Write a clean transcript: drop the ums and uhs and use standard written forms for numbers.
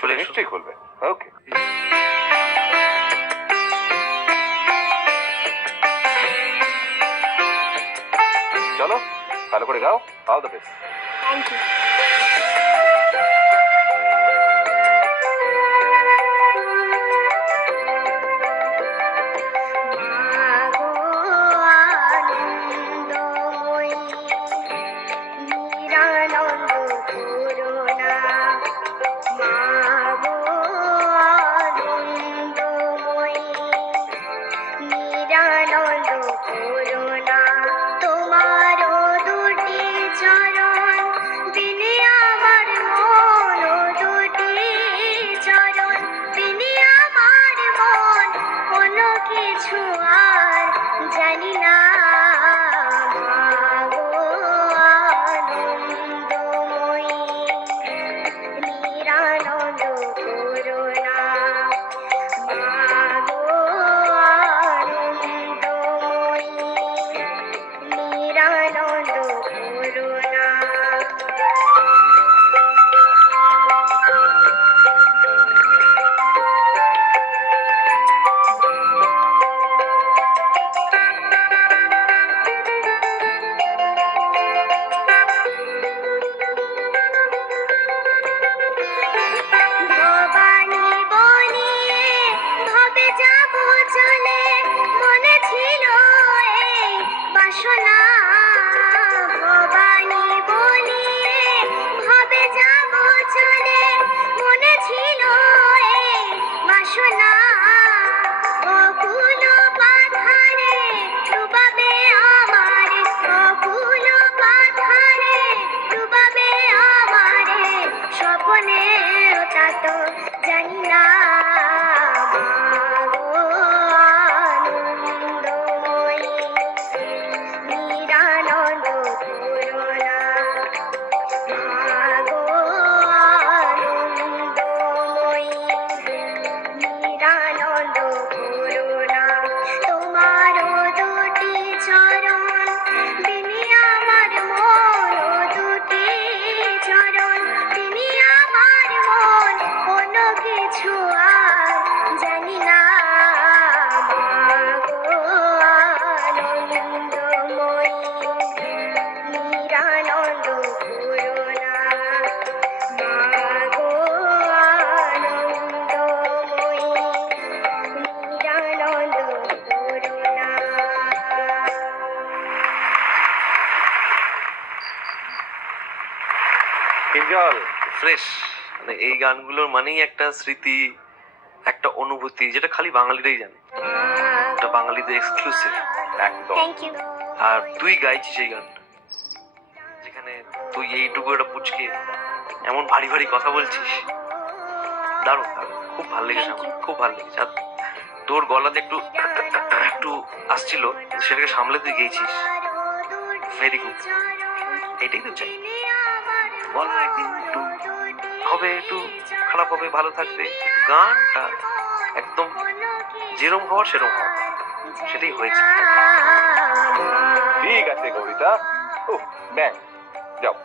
চলে নিশ্চয়ই খুলবে। ওকে, চলো ভালো করে গাও। All the best. Thank you. কিছু আর জানি না, মাগো আনন্দময়ী, নিরানন্দ করুণা, মাগো আনন্দময়ী, নিরানন্দ করুণা। জানি না, মাগো আনন্দময়ী, নিরানন্দ করুণা, মাগো আনন্দময়ী, নিরানন্দ করুণা। তোমারও দুটি চরণ তিনি আমার মন, দুটি চরণ তিনি আমার মন, কোনো কিছু আর জানি না, মাগো আনন্দময়ী, নিরানন্দ করুণা, মাগো আনন্দময়ী, নিরানন্দ করুণা। কিঞ্জল, ফ্রেশ, মানে এই গানগুলোর মানেই একটা স্মৃতি, একটা অনুভূতি যেটা খালি বাঙালিরাই জানে, এটা বাঙালিদের এক্সক্লুসিভ। একদম। Thank you. আর তুই গাইছিস এই গানটা, যেখানে তুই এইটুকু একটা পুচকে এমন ভারী ভারী কথা বলছিস, দারুণ দারুণ, খুব ভালো লেগেছে আমার, খুব ভালো লেগেছে। আর তোর গলাতে একটু একটু আসছিল, সেটাকে সামলে তুই গেয়েছিস, ভেরি গুড। এটাই তো চাই, গলা একদিন একটু হবে, একটু খারাপ হবে, ভালো থাকবে, গানটা একদম যেরম হওয়ার সেরম হওয়া, সেটাই হয়েছে। ঠিক আছে কবিতা, ব্যাং, যাও।